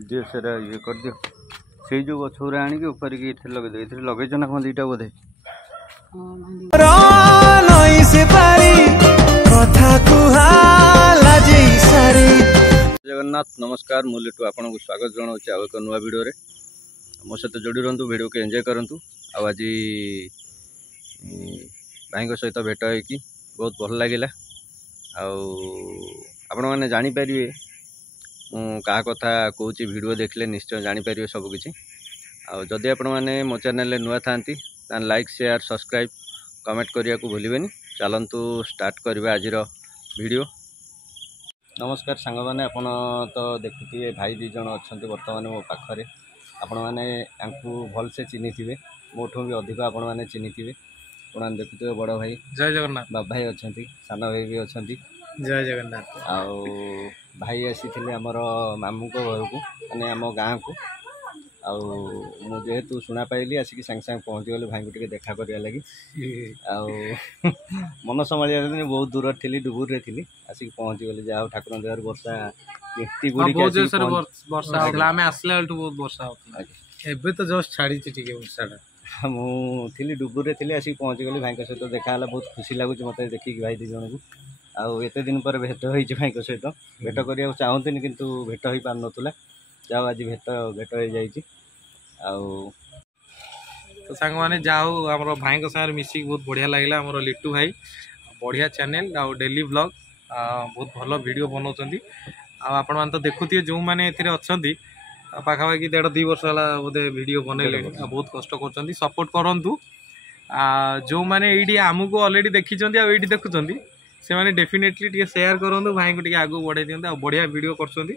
दियो सेरा ये कर दियो से जो गछ गुरा आनिक ऊपर की इथे लगे दे इथे लगेछ ना कोन दीटा बोधे जगन्नाथ नमस्कार मु लिटू आपन को स्वागत जनाऊँ आउ एक नुआ वीडियो रे मो सहित जोड़ी रहतु वीडियो को एंजॉय करंतु आज भाई सहित भेट होगी बहुत भल लगिला आपण मैंने जापर क्या कथा कौच वीडियो देखले निश्चय जापर सबकि आदि आपण मैंने मो चैनल नुआ था लाइक शेयर सब्सक्राइब कमेंट करने को भूलें। चलतु स्टार्ट करवा आज वीडियो। नमस्कार सांग मैंने आपन तो देखुए भाई दीज अच्छा बर्तमान मो पाखे आपण मैंने भल से चिन्ही थे मोठू भी अधिक आपण मैंने चिन्ही थे आप देखुए बड़ भाई जय जगन्नाथ बाबा भाई अच्छा सान भाई भी अच्छा जय जगन्नाथ आउ भाई आसी आमर मामू को घर को मैंने आम गाँव को जेहेतु शुणा पाइली आसिक सागे सागे पहुँची गली भाई को टे देखा करने लगी मन संभाल बहुत दूर थी डुबुर थी आसिक पहुँची गली जहाँ ठाकुर दयार वर्षा एबे तो जस्ट छाड़ी वर्षा मुझे डुबुर थी आसिक पहुँची गली भाई सहित देखा बहुत खुशी लगुच मत देखिक भाई दीज को आउ एत दिन पर भेट हो भाई सहित भेट करने चाहूँ किंतु भेट हो पार नाला जाओ आज भेट हो जाइए तो सांग माने जाओ हमरो भाई को साथ मिसिक बहुत बढ़िया लगला हमरो लिट्टू भाई बढ़िया चैनल आ डेली ब्लॉग बहुत भल वीडियो बनाउछंती आपण मान तो देखुथिए जो माने एथिरे अछंती पाखापाखि 1.5-2 वर्ष होला बोधे वीडियो बनैले बहुत कष्ट करछंती सपोर्ट करंतु जो माने एडी हमको ऑलरेडी देखिछंती आ एडी देखुछंती से माने डेफिनेटली टिके शेयर करंतु भाई को टिके आगु बढ़ाई दियंते आ बढ़िया वीडियो करछंती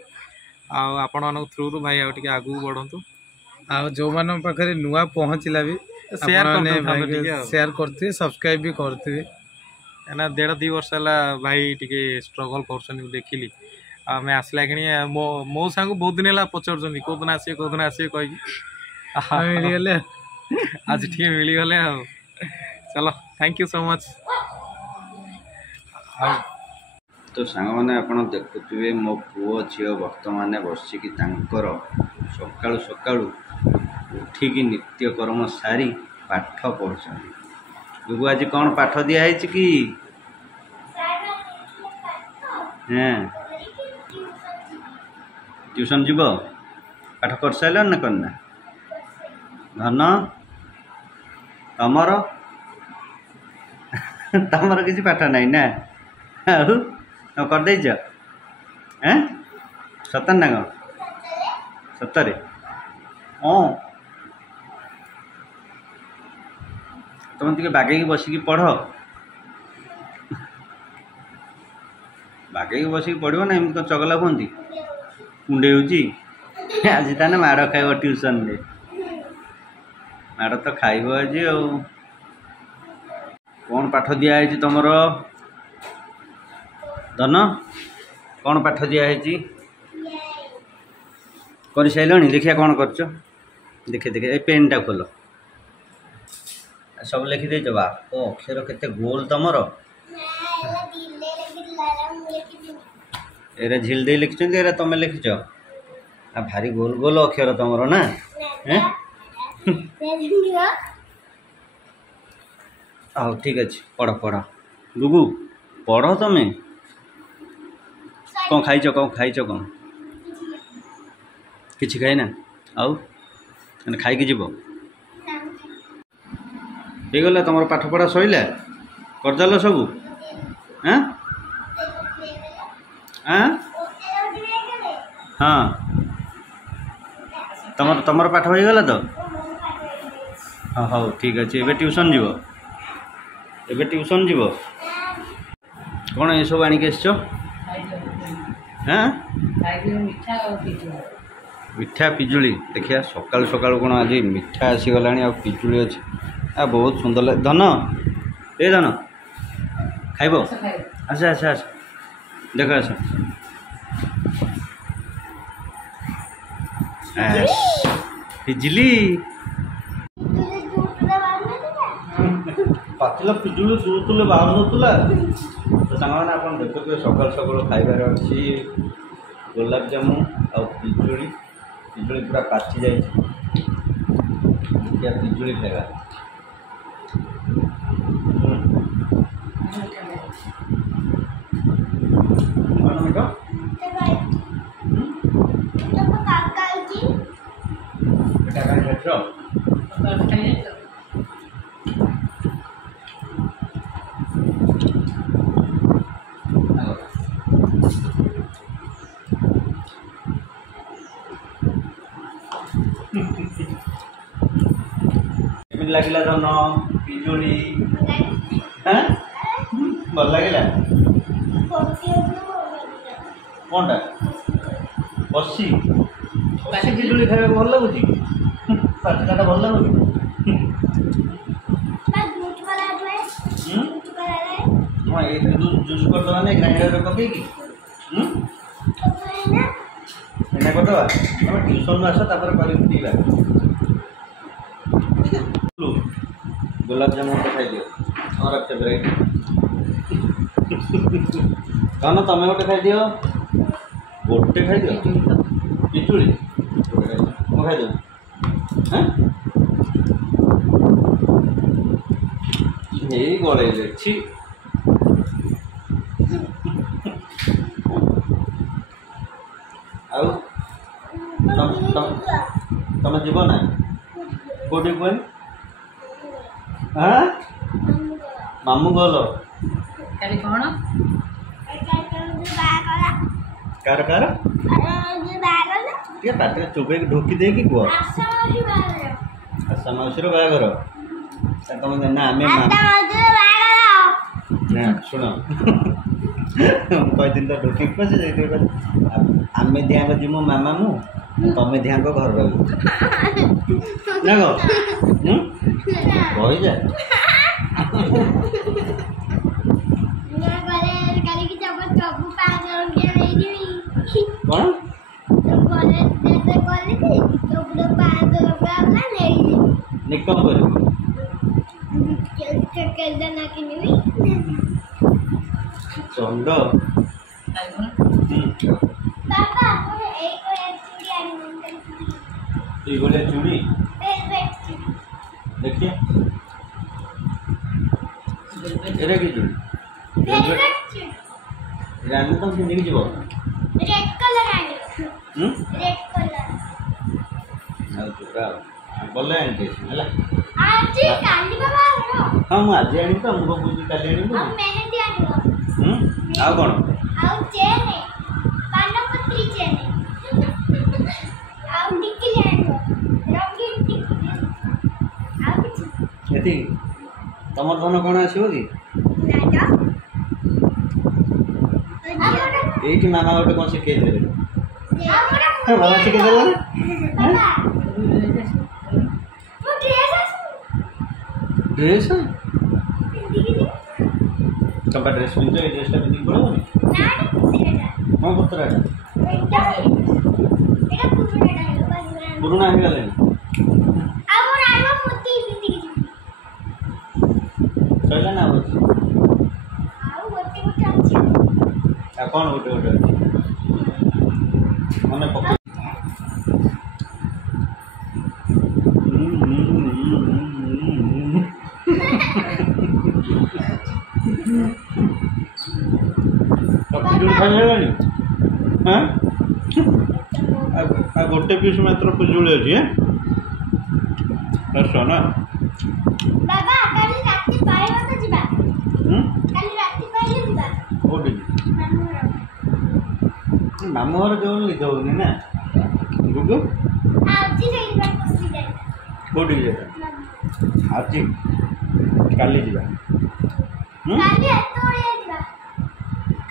आपण मान थ्रू रु भाई आ टिके आगु बढ़ंतु आ जो मान पाखे नुआ पहुँचला भी शेयर करते सब्सक्राइब भी करते ना 1.5-2 वर्ष है भाई टिके स्ट्रगल कर देखिली मैं आसला कि मो सांग बहुत दिन है पचार कौन आसे कहीगले आज टे मिलगले चलो थैंक यू सो मच। तो सांग मैंने आप देखुए मो पुओ झी बर्तमान बसिकी सकाळु सकाळु उठिकी नित्यकर्म सारी पाठ पढ़ुं दुगु आज कौन पाठ दिखाई कि ट्यूशन जीव पाठ कर सारे ना करना धन तमर तमर किसी पाठ नहीं ना कर देच सतर ना कौन सतरे हाँ तुम टे बागेकी बसिकी पढ़ बागेकी बसिकी पढ़ो ना एमती चगला कहती कुंडे आज ताने माड़ खाइब ट्यूशन रे माड़ तो खाइब आज कौन पाठ दिखाई तुमर धन कौन पाठ दिखाई कर सारे देखिए कौन कर देखे देखे ए पेन टा खोल सब लिखिदे बाप अक्षर केते गोल तमर एरा झिल दे लिखछन एरा तमे लिखछ आ भारी गोल गोल अक्षर तमर ना आओ ठीक अच्छे पढ़ पढ़ गुगु पढ़ तमें कौन खाइच कौन किछि खाई ना आउ खाई जीव गला तुम पाठ पढ़ा सैला करदेल सब हाँ हाँ तुम पाठ हो गला तो हाँ हाँ ठीक अच्छे एबे ट्यूशन जीव कौन ये सब आणिक हाँ मिठा पिजुली देखिए सकाल सकाल कौन आज मिठा आसीगला आ पिजुली अच्छे आ बहुत सुंदर लगे धन ए धन खाइब आस आस आस देख आस पिजुली पातला पिजुली दूर बाहर ना तो सांग आप देखते सकाल सकाल खाइबार अच्छी गोलाप जामुन आ पिजुली पिजुली पूरा पाची जाए क्या पिजुली खाएगा लगे धन पिजुली हाँ भल लगे कौनटा बसी बसी पिजुली खाया भल लगुच पाचकाटा भल लगुच हाँ ये जूस करदे ना ग्राइंडर पकई एना करदे तुम ट्यूशन आस कर पीवा गुलाब जामुन तो खाई दियो हमारा फेवरेट कौन तुम गोटे खाई दियो गोटे खाई दियो पिजुली मैं खाई दियो हाँ यही गड़े छी आउ तुम जीव ना कौटी कह हाँ मामू गल कार कार पाटे चुपे ढोकी दे कि कह आशा मौसी बागर तुम ना आम ना शुण कही तो ढोकी पशे आम दिहाक जीमु मामा मु तमें दिहाक घर रह कही जा निकम कर चंद ये चूड़ी देखिए एरा की चूड़ी रानी तो पिंधि जीव रेड कलर रेड कलर बोले आंटी है आज काली बाबा हाँ मुझे आज आनी तो मुझे पूछी काली आनी अब मेहंदी आनी आ कौन आउ चेन पानपत्री चेन आउ टिकली आनी रंगीन टिकली आउ किछ एति तमर धन कौन आसो कि ना एठी मामा गोटे कौन शिखे दे मामा शिखे दे बाबा वो ड्रेस ड्रेस कब ड्रेस पिंधो ये ड्रेस पिंधि पड़ो ना कौन पत्र एटा पुराना हो गले अब राइबो मोती पिंधि सैला ना होची आउ गोटे गोटे अछि आ कौन गोटे गोटे अछि मने पक पिजुली खाई हाँ आ गोटे पीस मात्र पिजुली अच्छी दस ना बाबा काली राती पाइबा तो जिबा काली राती पाइले जिबा कोठी मामू घर जो लिख होनी ना गुगु आज ही बात पसी जाए कोठी जाता आज काली जीवा काली एतोड़े जिबा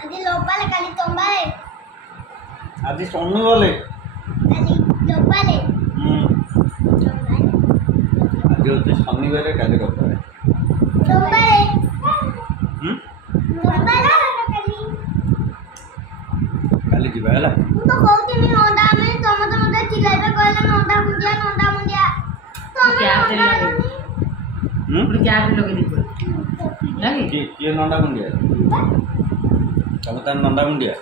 आज लोपाले काली तंबाले आज सोनू वाले काली लोपाले आज होते शनिवार काली रविवार तंबाले तंबाले काली काली जीवा है तो कहती नहीं नंदा में तम तो मते चिल्लाइबे कहले नंदा मुंडिया तमे क्या नंदा क्या लगे देखो लगे किए नंदा मुंडिया तब तार नंदा मुंडिया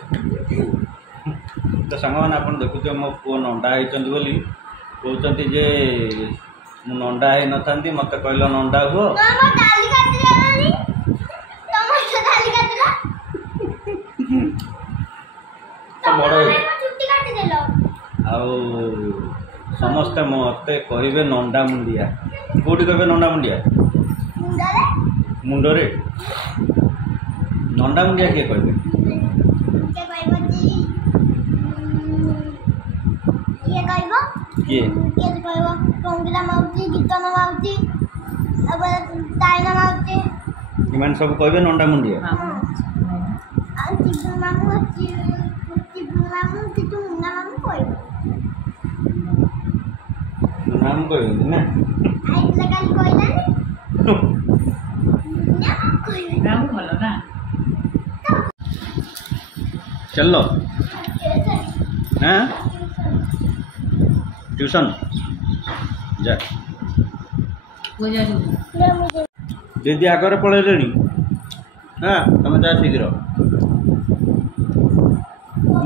तो सांग मैंने आप देखुए मो पु नंडा होती बोली कहते जे मु नंडा हो न था मत कहल नंडा हुआ बड़ आउ समस्ते मत कहे नंडा मुंडिया कौटी कहे नंडा मुंडिया मुंडरे नंडा मुंडिया किए कहे किए इमान सब कहे नंडा मुंडिया नाम कह ना चलो हाँ ट्यूशन जा दीदी आगे पलैले हाँ तुम जा शीघ्र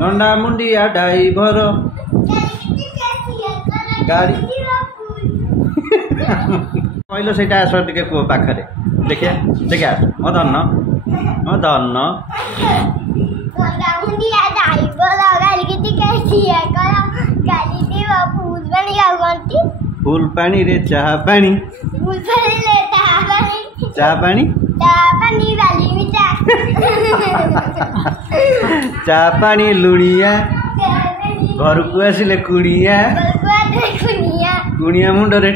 नंडा मुंडिया ड्राइवर गाड़ी कहल से आस टे पाखे देखिए देखिए मदन मदन फूल पानी रे चाह पानी चाह पानी चाह पानी लुणिया घर को आसिले कुड़िया कुड़िया मुंडरे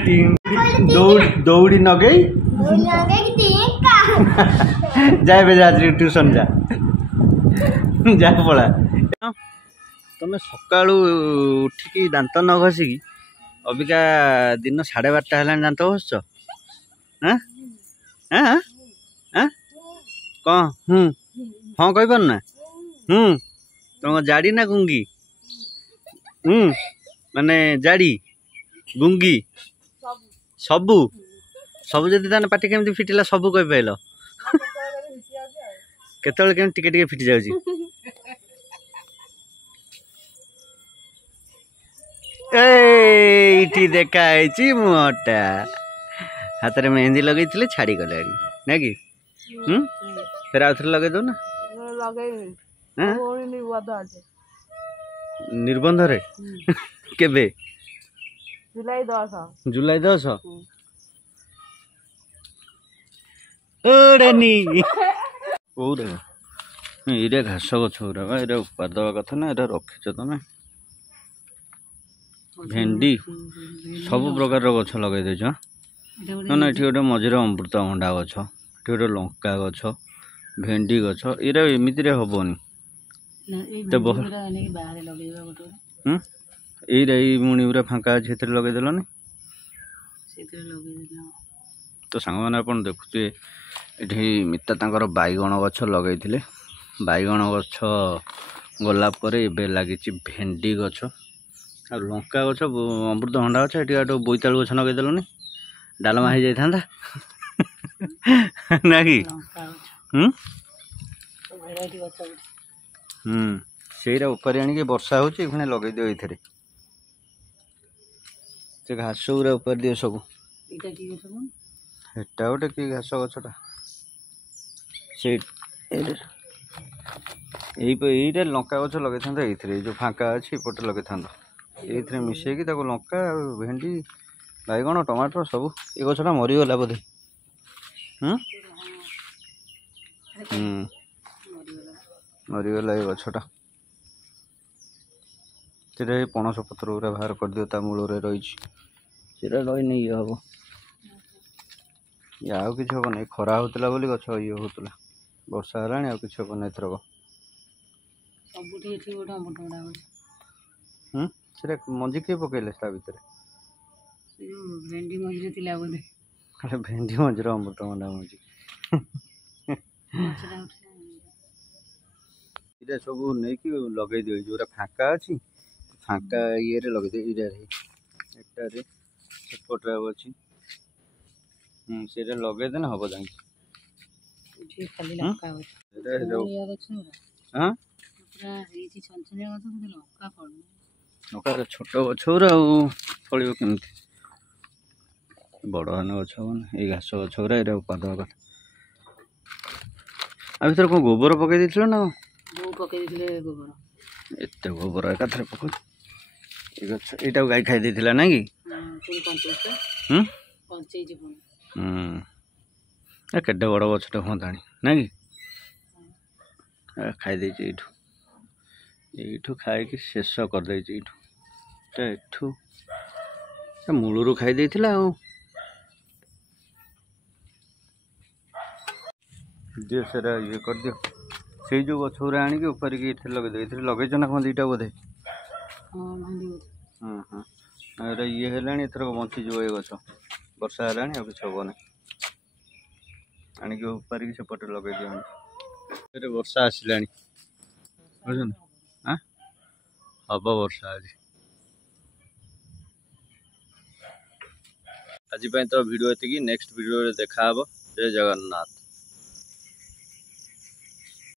दौड़ी नगई जा जा ट्यूशन जा जा पड़ा तुम सका उठिकी दांत न घसिकी अबिका दिन 12:30 है दांत घसुच हाँ हाँ हाँ कौन हाँ कही पार ना तुम जाड़ी ना गुंगी माने जाड़ी गुंगी सबू सबू जदि ताने पाटी केमती फिटिला सबू कही पाइल केतବେଳେ केम टिके टिके फिटी जाउची एठी देखा है मुहटा हाथ में मेहंदी लगे छाड़ी गला ना कि फिर आउ थे लगे दो ना निबंध रे केबे जुलाई 10 ओडनी ओरे ये घास गछ गुरा ये उपार दवा कथा ना ये रखीच तुम भेंडी सब प्रकार गछ लगे देछ ना ये गोटे मझे अमृतभंडा गछ ये गोटे लंका गछ भेंडी गछ ये एमती हेनी यही मुणी पूरा फांका अच्छे लगेदेल तो सांग मैंने आप देखुए ये मिता तांकर बैगण गछ लगे बैगण गछ गलापर ए लगी भेंडी गछ आ लंका गछ अमृतभंडा गछ ये गोटे बोईतालु गछ लगेदेलनि डालमा हो जाता ना कि से उपारी आनिक वर्षा हो लगे दियो ये से घास गुरा उपार दियो सब एटा गोटे कि घास गछटा से ये लंका गछ लगे था ये जो फाँका अच्छी पटे लगे था ये मिसेक लंका भेंडी बैगण टमाटर सब ये गछटा मरीगला बोधे मरीगला ये गछटा से पणस पत्र गुरा बाहर कर दियो ता मूल रही रही ये हम ये आउ कि हम ना खरा होता बोली गछ ये होता वर्षा है कि हम ना एथरक मंजी किए पकड़े ता भर भेंडी मझे अमृतभंडा मंजी ये सब नहीं लगे दियो जो फाँका अच्छी फाँका ये लगे दियो ये सेपटे अच्छी से लगे देना हम जाए हाँ ପୁରା ହେଇଛି ଛନଛନିଆ ଗଛ କିନ୍ତୁ ଲଙ୍କା ଫଳୁନି। ଲଙ୍କା ଛୋଟ ଗଛ ଗୁରା ଆଉ ଫଳିବ କେମିତି? ବଡ଼ ହେଲେ ଗଛ ହବନି। ଏଇ ଘାସ ଗଛ ଗୁରା ଏଇଟା ଉପାଦବା କଥା। ଆ ଭିତରେ କ'ଣ ଗୋବର ପକେଇ ଦେଇଥିଲ ନା? ବୋଉ ପକେଇ ଦେଇଥିଲେ ଗୋବର। ଏତେ ଗୋବର ଏକାଥରେ ପକଉ। ଏଇ ଗଛ ଏଇଟାକୁ ଗାଈ ଖାଇ ଦେଇଥିଲା ନାଇଁ କି? ପୁଣି ପଞ୍ଚେଇଛି ହୁଁ ପଞ୍ଚେଇଛି ପୁଣି। କେତେ ବଡ଼ ଗଛଟା ହୁଅନ୍ତାଣି ନାଇଁ କି? ଖାଇଦେଇଛି ଏଇଠୁ ଖାଇକି ଶେଷ କରିଦେଇଛି ଏଠୁ ମୂଳରୁ ଖାଇ ଦେଇଥିଲା ଆଉ। ଦିଅ ସେଟା ଇଏ କରିଦିଅ। ସେଇ ଯେଉଁ ଗଛ ଗୁରା ଆଣିକି ଉପାରିକି ଏଥିରେ ଲଗେଇଦିଅ। ଏଥିରେ ଲଗେଇଛ ନା କ'ଣ ଦୁଇଟା ବୋଧେ? ଏଇଟା ଇଏ ହେଲାଣି, ଏଥର ବଞ୍ଚିଯିବ ଏ ଗଛ। ବର୍ଷା ହେଲାଣି ଆଉ କିଛି ହବନି। ଆଣିକି ଉପାରିକି ସେପଟେ ଲଗେଇ ଦିଅ। ଏରେ ବର୍ଷା ଆସିଲାଣି ବୁଝୁନ? ହବ ବର୍ଷା ଆଜି ପାଇଁ ତ ଭିଡ଼ିଓ ଏତିକି। ନେକ୍ସଟ ଭିଡ଼ିଓରେ ଦେଖାହବ। ଜୟ ଜଗନ୍ନାଥ।